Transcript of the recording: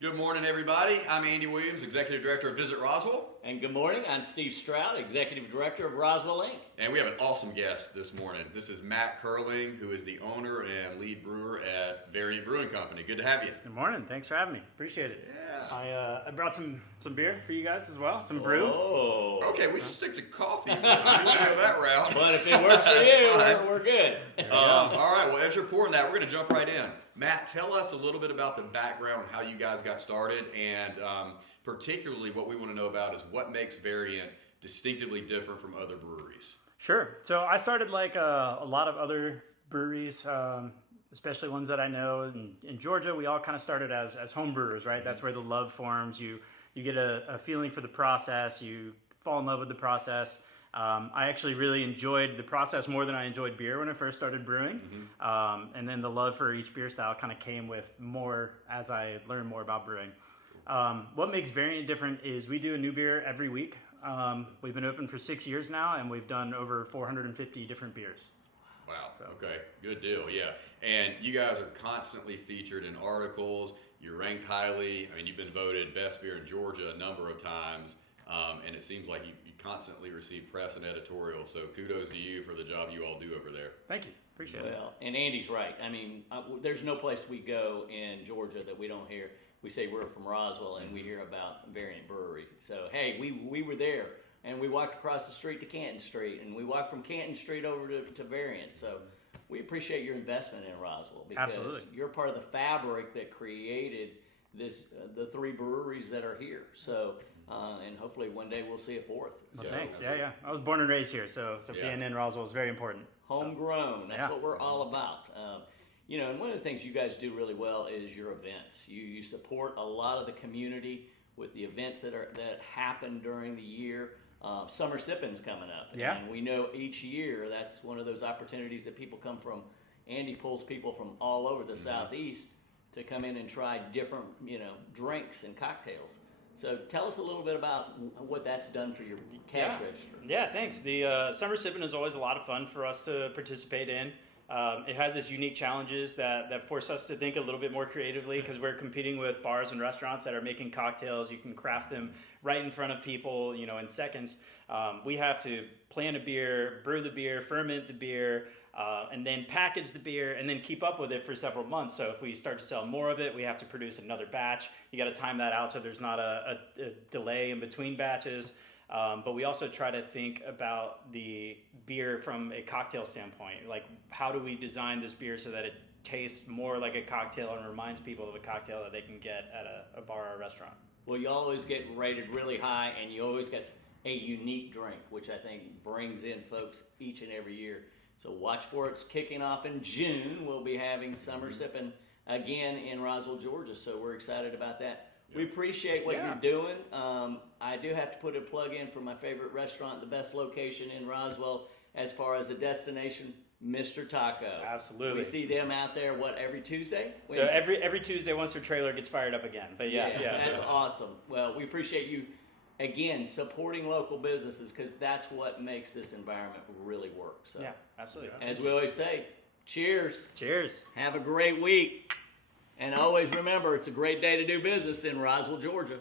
Good morning, everybody. I'm Andy Williams, Executive Director of Visit Roswell. And good morning, I'm Steve Stroud, Executive Director of Roswell, Inc. And we have an awesome guest this morning. This is Matt Curling, who is the owner and lead brewer at Variant Brewing Company. Good to have you. Good morning. Thanks for having me. Appreciate it. Yeah. I brought some beer for you guys as well. Some brew. Oh. Okay, we should stick to coffee. We can go that route. But if it works for you, we're good. All right, well, as you're pouring that, we're going to jump right in. Matt, tell us a little bit about the background, how you guys got started, and particularly what we want to know about is what makes Variant distinctively different from other breweries. Sure. So I started like a lot of other breweries, especially ones that I know. In Georgia, we all kind of started as home brewers, right? That's where the love forms. You get a feeling for the process. You fall in love with the process. I actually really enjoyed the process more than I enjoyed beer when I first started brewing. And then the love for each beer style kind of came with more as I learned more about brewing. What makes Variant different is we do a new beer every week. We've been open for 6 years now, and we've done over 450 different beers. Wow. Okay. Good deal. Yeah. And you guys are constantly featured in articles. You're ranked highly. I mean, you've been voted best beer in Georgia a number of times. And it seems like you constantly receive press and editorial. So kudos to you for the job you all do over there. Thank you. Appreciate it. Well, and Andy's right. I mean, there's no place we go in Georgia that we don't hear. We say we're from Roswell, and we hear about Variant Brewery. So, hey, we were there, and we walked across the street to Canton Street, and we walked from Canton Street over to Variant. So we appreciate your investment in Roswell because Absolutely. You're part of the fabric that created this the three breweries that are here. So, and hopefully one day we'll see a fourth. Well, So, thanks. Yeah. I was born and raised here, so being in Roswell is very important. Homegrown. That's Yeah. what we're all about. And one of the things you guys do really well is your events. You support a lot of the community with the events that happen during the year. Summer Sippin's coming up. Yeah. And we know each year that's one of those opportunities that people come from. Andy pulls people from all over the Southeast to come in and try different, drinks and cocktails. So tell us a little bit about what that's done for your cash register. Yeah, thanks. The Summer Sippin' is always a lot of fun for us to participate in. It has its unique challenges that force us to think a little bit more creatively because we're competing with bars and restaurants that are making cocktails. You can craft them right in front of people, in seconds. We have to plan a beer, brew the beer, ferment the beer, and then package the beer and then keep up with it for several months. So if we start to sell more of it, we have to produce another batch. You got to time that out so there's not a delay in between batches. But we also try to think about the beer from a cocktail standpoint. Like, how do we design this beer so that it tastes more like a cocktail and reminds people of a cocktail that they can get at a bar or a restaurant? Well, you always get rated really high, and you always get a unique drink, which I think brings in folks each and every year. So watch for it. It's kicking off in June. We'll be having Summer Sippin' again in Roswell, Georgia. So we're excited about that. We appreciate what you're doing. I do have to put a plug in for my favorite restaurant, the best location in Roswell as far as a destination, Mr. Taco. Absolutely. We see them out there, every Tuesday? So every Tuesday once their trailer gets fired up again. But yeah. That's awesome. Well, we appreciate you, again, supporting local businesses because that's what makes this environment really work. So, Yeah, absolutely. as we always say, cheers. Cheers. Have a great week. And always remember, it's a great day to do business in Roswell, Georgia.